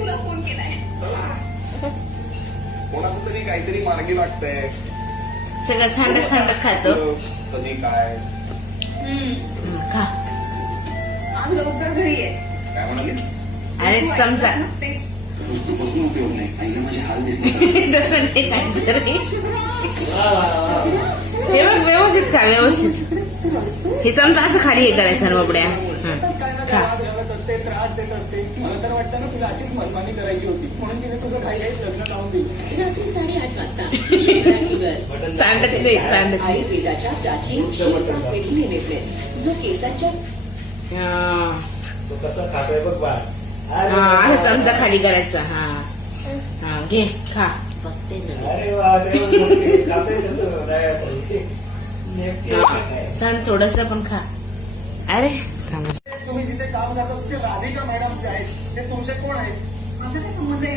तुला फोन केलाय. कोणाचं तरी काहीतरी मार्गी वाटतंय. सगळं सांडत सांडत खातो. कधी काय खा. आज लवकर घरी आहे. काय म्हणाली? अरे चमचा बघून उपयोग नाही. आईला माझे हाल दिसले. तसं नाही खायचं रे. हे बघ व्यवस्थित खा व्यवस्थित. हे चमचा असं खाली हे करायचं ना बाबड्या. खा. त्रास देत असते. मला तर वाटतं ना तुला अशीच मनमानी करायची होती म्हणून तिने तुझं काही लग्न लावून दिलं. रात्री 8:30 वाजता सांडत नाही सांडत नाही. आयुर्वेदाच्या प्राचीन शिल्पा पेढीने नेमले जो केसाच्या तो कसा खातोय बघ बाळ. असं चमचा खाली करायचा. हा हा घे खा. बघते ना. अरे वा खातोय सांड थोडस पण खा. अरे थांब. तुम्ही जिथे काम करता ते राधिका मॅडम जे आहेत ते तुमचे कोण आहेत? माझा काय संबंध आहे?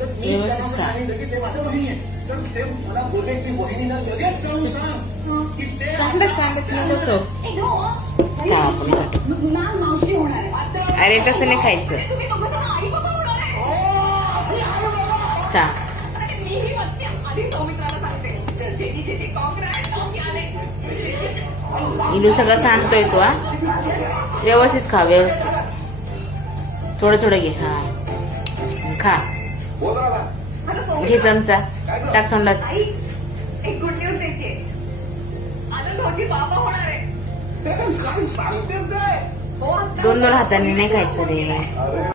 तर मी त्यांना सांगितलं की ते माझ्या बहिणी आहेत. तर ते मला बोलले की बहिणीला लगेच जाऊन सांग की ते सांडत सांडत नको. खा आपण खा. मावशी होणार आहे. अरे तसं नाही खायचं. तुम्ही दोघं जण आई बाबा होणार आहे. खा. मीही म्हणते आधी सौमित्राला सांगते जेनी जेनी कॉन्ग्रॅट आले. इलू सगळं सांडतोय तो. हा व्यवस्थित खा व्यवस्थित. थोडं थोडं घे. हा खा. बोल राधा. घे चमचा टाक तोंडात. आई एक गुड न्यूज द्यायची. आता दोघी बाबा होणार आहे. काय सांगतेस काय? हो आता दोन हाताने नाही खायचं रे. अरे